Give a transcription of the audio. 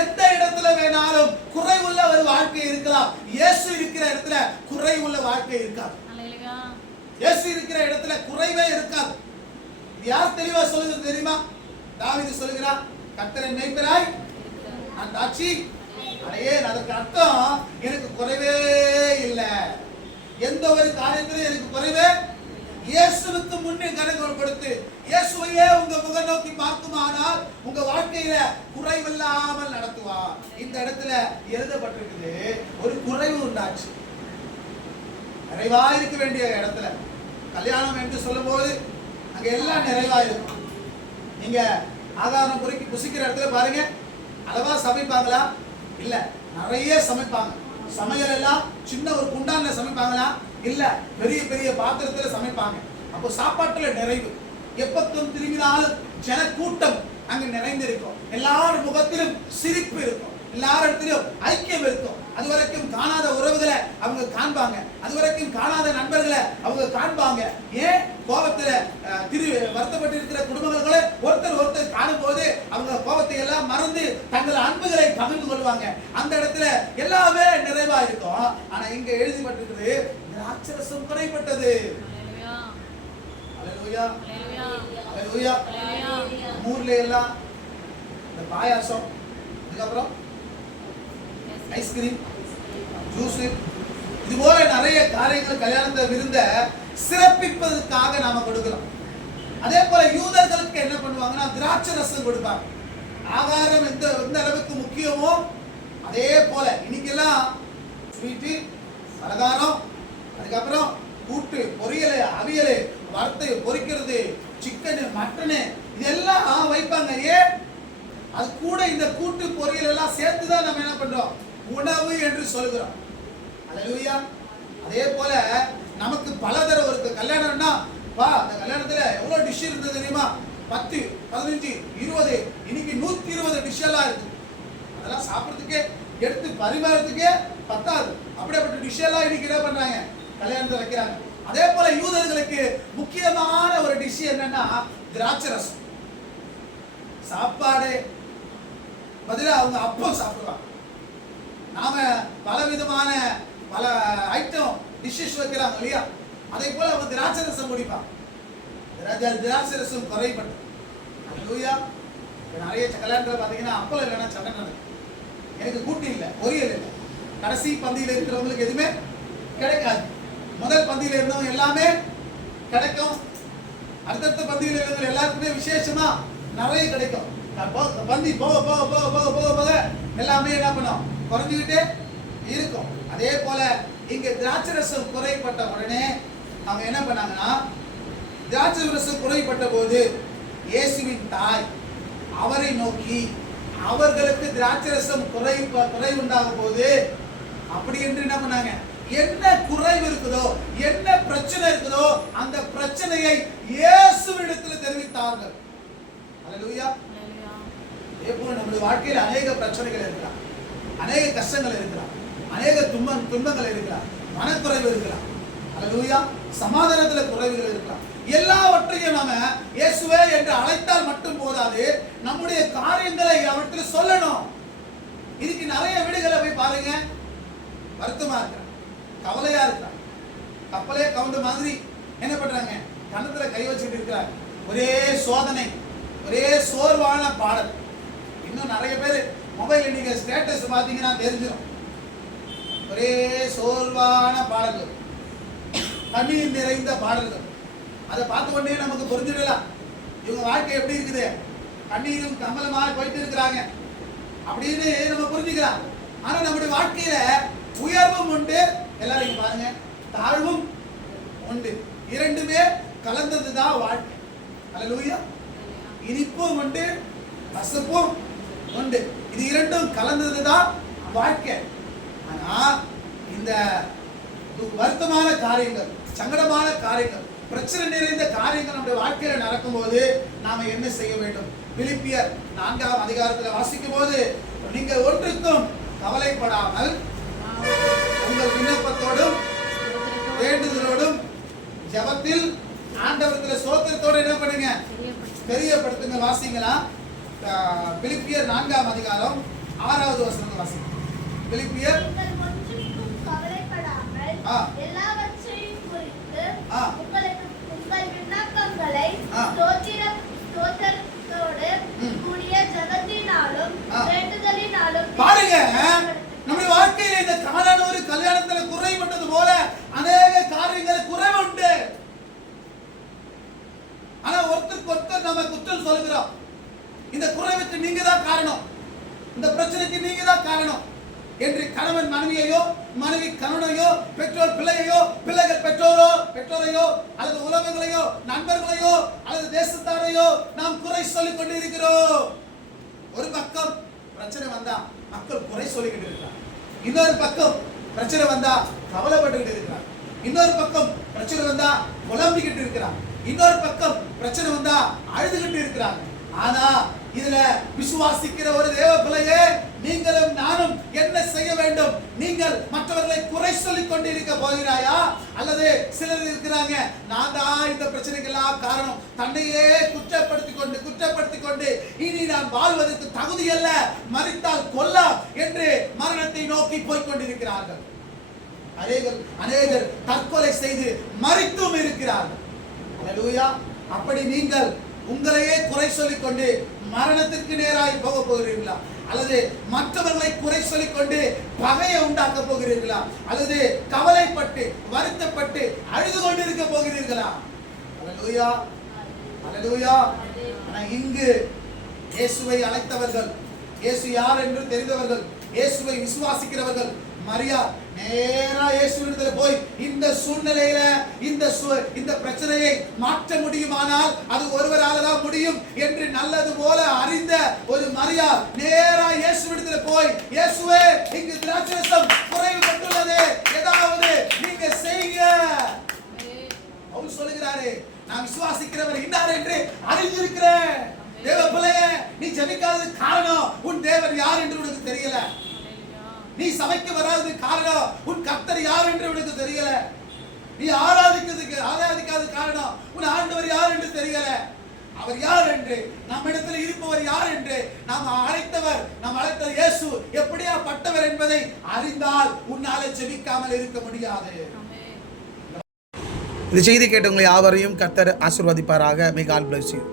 எந்த இடத்துல வேணாலும் குறைவுள்ள ஒரு வாழ்க்கை இருக்கலாம். இயேசு இருக்கிற இடத்துல குறைவுள்ள வாழ்க்கை இருக்காது. இயேசு இருக்கிற இடத்துல குறைவே இருக்காது. யார் தெளிவா சொல்லுகிறது தெரியுமா? தாவீது சொல்லுகிறார், கர்த்தரின் மேய்ப்பராய் நான் தாட்சி அடையேன். அதற்கு அர்த்தம் எனக்கு குறைவே இல்லை. எந்த ஒரு காரியத்திலும் எனக்கு குறைவே. இயேசுவுக்கு முன்னே கணக்கு கொடுத்து இயேசுவையே உங்க முக நோக்கி பார்க்குமானால் உங்க வாழ்க்கையில குறைவில்லாமல் நடத்துவார். இந்த இடத்துல எழுதப்பட்டிருக்குது, ஒரு குறைவு உண்டாச்சு. நிறைவா இருக்க வேண்டிய இடத்துல கல்யாணம் என்று சொல்லும் போது அங்க எல்லாம் நிறைவா இருக்கும். நீங்க ஆகாரம் பொறுக்கி புசிக்கிற இடத்துல பாருங்க, அளவா சமைப்பாங்களா? இல்ல, நிறைய சமைப்பாங்க. சமையல் எல்லாம் சின்ன ஒரு குண்டான்ல சமைப்பாங்களா? இல்ல, பெரிய பெரிய பாத்திரத்துல சமைப்பாங்க. அப்போ சாப்பாட்டுல நிறைவு. எப்பத்தும் திரும்பினாலும் ஜன கூட்டம் அங்க நிறைந்திருக்கும். எல்லார் முகத்திலும் சிரிப்பு இருக்கும். எல்லாரிடத்திலும் ஐக்கியம் இருக்கும். அதுவரைக்கும் காணாத உறவுகளை அவங்க காண்பாங்க. அதுவரைக்கும் காணாத நண்பர்களை அவங்க காண்பாங்க. ஏன் கோபத்துல வருத்தப்பட்டு இருக்கிற குடும்பங்களை ஒருத்தர் காணும் போது அவங்க கோபத்தை எல்லாம் மறந்து தங்கள் அன்புகளை பகிர்ந்து கொள்வாங்க. அந்த இடத்துல எல்லாமே நிறைவா இருக்கும். ஆனா இங்க எழுதப்பட்டிருக்கிறது, திராட்சரசம் குறைபட்டது. அல்லேலூயா, அல்லேலூயா. ஊர்ல எல்லாம் இந்த பாயாசம், அதுக்கப்புறம் ஐஸ்கிரீம், ஜூஸ், இது போல நிறைய காரியங்கள் கல்யாணத்தை விருந்த சிறப்பிப்பதற்காக நாம கொடுக்கிறோம். அதே போல யூதர்களுக்கு என்ன பண்ணுவாங்கன்னா திராட்சை ரசம் கொடுப்பாங்க. ஆகாரம் எந்த அளவுக்கு முக்கியமோ அதே போல இன்னைக்கெல்லாம் ஸ்வீட்டு, பலகாரம், அதுக்கப்புறம் கூட்டு, பொரியல், அவியல், வறுத்து பொரிக்கிறது, சிக்கனு, மட்டனு, இதெல்லாம் வைப்பாங்க. ஏன்? அது கூட இந்த கூட்டு பொரியல் எல்லாம் சேர்த்துதான் நம்ம என்ன பண்றோம்? உணவு என்று சொல்கிறோம். அல்லேலூயா. அதே போல நமக்கு பலதர ஒரு கல்யாணம்னா அந்த கல்யாணத்துல எவ்வளவு டிஷ் இருந்தது தெரியுமா? 10, 15, 20, இன்னைக்கு 120 டிஷ் எல்லாம் இருக்கு. அதெல்லாம் சாப்பிடுறதுக்கே எடுத்து பரிமாறதுக்கே பத்தாது. அப்படிப்பட்ட டிஷ் எல்லாம் இன்னைக்கு என்ன பண்றாங்க? கல்யாணத்தை வைக்கிறாங்க. அதே போல யூதர்களுக்கு முக்கியமான ஒரு டிஷ் என்னன்னா திராட்சை ரசம். சாப்பாடு பதிலா அவங்க அப்பம் சாப்பிடுவாங்க. நாம பலவிதமான பல ஐட்டம் டிஷ்ஷஸ் வைக்கிறாங்க இல்லையா? அதே போல அவங்க திராட்சை ரசம் குடிப்பாங்க. திராட்சை ரசம் குறைபட்டது. அல்லேலூயா. நிறைய கல்யாணத்துல பாத்தீங்கன்னா அப்பளம் இல்லைன்னா சண்டை நடக்கும். எனக்கு கூட்டு இல்லை, பொரியல் இல்லை. கடைசி பந்தியில இருக்கிறவங்களுக்கு எதுவுமே கிடைக்காது. முதல் பந்தியில இருந்தவங்க எல்லாமே கிடைக்கும். அடுத்தடுத்த பந்தியில இருந்தவங்க எல்லாருக்குமே விசேஷமா நிறைய கிடைக்கும். பந்தி போக போக போக போக போக போக எல்லாமே என்ன பண்ணும்? குறைஞ்சுக்கிட்டே இருக்கும். அதே போல இங்க திராட்சை ரசம் குறைப்பட்ட உடனே அவங்க என்ன பண்ணாங்கன்னா, திராட்சை ரசம் குறைப்பட்ட போது இயேசுவின் தாய் அவரை நோக்கி அவர்களுக்கு திராட்சை ரசம் குறைவுண்டாகும் போது அப்படி என்று என்ன பண்ணாங்க? என்ன குறைவு இருக்குதோ, என்ன பிரச்சனை இருக்குதோ அந்த பிரச்சனையை இயேசுவிடத்தில் தெரிவித்தார்கள். அல்லேலூயா. ஏப்போ நம்முடைய வாழ்க்கையில் அநேக பிரச்சனைகள் இருக்கலாம், அநேக கஷ்டங்கள் இருக்கலாம், அநேக துன்பங்கள் இருக்கலாம், மனக்குறைவு இருக்கலாம். அல்லேலூயா. சமாதானத்துல குறைவுகள் இருக்கலாம். எல்லாவற்றையும் நாம இயேசுவே என்று அழைத்தால் மட்டும் போதாது, நம்முடைய காரியங்களை அவர்கிட்ட சொல்லணும். இதுக்கு நிறைய வீடுகளை போய் பாருங்க, வருத்தமா இருக்கிறாங்க, கவலையா இருக்கிறாங்க, கப்பலே கவுண்ட மாதிரி என்ன பண்றாங்க? கண்ணத்துல கை வச்சுட்டு இருக்கிறாங்க. ஒரே சோதனை, ஒரே சோர்வான பாடல். இன்னும் நிறைய பேர் மொபைல் நீங்க ஸ்டேட்டஸ் பாத்தீங்கன்னா தெரிஞ்சிடும். ஒரே சோர்வான பாடல்கள், கண்ணீர் நிறைந்த பாடல்கள். அதை பார்த்து கொண்டே நமக்கு புரிஞ்சிடலாம் இவங்க வாழ்க்கை எப்படி இருக்குது, கண்ணீரும் கமலமாக போயிட்டு இருக்கிறாங்க அப்படின்னு நம்ம புரிஞ்சுக்கலாம். ஆனா நம்முடைய வாழ்க்கையில உயர்வும் உண்டு, எல்லாரும் பாருங்க, தாழ்வும் உண்டு. இரண்டுமே கலந்ததுதான் வாழ்க்கை. அல்லேலூயா. இனிப்பும் உண்டு, கசப்பும் உண்டு. இது இரண்டும் கலந்ததுதான் வாழ்க்கை. ஆனா இந்த வருத்தமான காரியங்கள், சங்கடமான காரியங்கள், பிரச்சனை நிறைந்த காரியங்கள் நம்முடைய வாழ்க்கையில நடக்கும்போது நாம என்ன செய்ய வேண்டும்? பிலிப்பியர் 4ஆம் அதிகாரத்தில் வாசிக்கும் போது, நீங்க ஒன்றுக்கும் கவலைப்படாமல் உங்கள் விண்ணப்பத்தோடும் வேண்டுதலோடும் ஜெபத்தில் ஆண்டவரத்தில் ஸ்தோத்திரத்தோடு என்ன பண்ணுங்க? தெரியப்படுத்துங்க. வாசிங்களா? பிலிப்பியர் 4ஆம் அதிகாரம் 6வது வசனம் வாசிங்க. பிலிப்பியர் நீங்கள் ஒன்றுக்கும் கவலைப்படாமல் எல்லாவற்றையும் குறித்து உங்கள் விண்ணப்பங்களை ஸ்தோத்திரத்தோடு கூடிய ஜெபத்தினாலும் வேண்டுதலினாலும் பாருங்க, நம்முடைய வாழ்க்கையில இந்த காணானூர் கல்யாணத்துல குறைபட்டது போல அநேக காரியங்கள் குறைவு உண்டு. ஆனா ஒருத்தருக்கு ஒருத்தர் நம்ம குற்றம் சொல்லுகிறோம். இந்த குறைவுக்கு நீங்க தான் காரணம், இந்த பிரச்சனைக்கு நீங்க தான் காரணம் என்று கணவன் மனைவியையோ, மனைவி கணவனையோ, பெற்றோர் பிள்ளையோ, பிள்ளைகள் பெற்றோரையோ அல்லது உறவுகளையோ, நண்பர்களையோ அல்லது தேசத்தாரையோ நாம் குறை சொல்லிக் கொண்டிருக்கிறோம். ஒரு பக்கம் பிரச்சனை வந்தா மக்கள் குறை சொல்லிக்கிட்டு இருக்கிறார், இன்னொரு பக்கம் பிரச்சனை வந்தா கவலைப்பட்டுக்கிட்டு இருக்கிறார், இன்னொரு பக்கம் பிரச்சனை வந்தா புலம்பிக்கிட்டு இருக்கிறார், இன்னொரு பக்கம் பிரச்சனை வந்தா அழுதுகிட்டு இருக்கிறாங்க. ஆனா இதுல விசுவாசிக்கிற ஒரு தேவ பிள்ளையே, நீங்களும் நானும் என்ன செய்ய வேண்டும்? நீங்கள் மற்றவர்களை குறை சொல்லிக் கொண்டிருக்க போகிறாயா? அல்லது சிலர் இருக்கிறாங்க, நான் தான் இந்த பிரச்சனைக்கெல்லாம் காரணம், தன்னையே குற்றப்படுத்திக் கொண்டு இனி நான் வாழ்வதற்கு தகுதி அல்ல, மரித்தால் கொல்லாம் என்று மரணத்தை நோக்கி போய்க் கொண்டிருக்கிறார்கள். அநேகர் தற்கொலை செய்து மரித்தும் இருக்கிறார்கள். அல்லேலூயா. அப்படி நீங்கள் உங்களையே குறை சொல்லிக் கொண்டு மரணத்திற்கு நேராய் போக போகிறீர்களா? அல்லது மற்றவர்களை குறை சொல்லிக் கொண்டு பகையை உண்டாக்க போகிறீர்களா? அல்லது கவலைப்பட்டு வருத்தப்பட்டு அழுது கொண்டு இருக்க போகிறீர்களா? அல்லேலூயா, அல்லேலூயா. ஆனா இங்கு இயேசுவை அழைத்தவர்கள், இயேசு யார் என்று தெரிந்தவர்கள், இயேசுவை விசுவாசிக்கிறவர்கள், மரியா நேரா இயேசுவிடத்துல போய் இந்த சூழ்நிலையில இந்த பிரச்சனையை மாற்ற முடியுமானால் அது ஒருவரால தான் முடியும் என்று நல்லது போல அறிந்த ஒரு மரியா நேரா இயேசுவிடத்துல போய், இயேசுவே, இங்கு திராட்சரசம் குறைவுபட்டுள்ளது, ஏதாவது நீங்க செய்யுங்க. அவர் சொல்லுகிறாரே, நான் விசுவாசிக்கிறவர் இன்னார் என்று அறிந்திருக்கிறேன். தேவ பிள்ளையே, நீ ஜெபிக்காததுக்கு காரணம் காரணம் உன் தேவன் யார் என்று உனக்கு தெரியல. நீ சபைக்கு வராதது காரணம் உன் கர்த்தர் யார் என்று உனக்கு தெரியல. நீ ஆராதிக்காத காரணம் உன் ஆண்டவர் யார் என்று தெரியல. அவர் யார் என்று, நம்மிடத்தில் இருப்பவர் யார் என்று, நாம் அழைத்த இயேசு எப்படியாப்பட்டவர் என்பதை அறிந்தால் உன்னாலே ஜெபிக்காமல் இருக்க முடியாது. இந்த செய்தி கேட்டவங்களை யாவரையும் கர்த்தர் ஆசீர்வதிப்பாராக. May God bless you.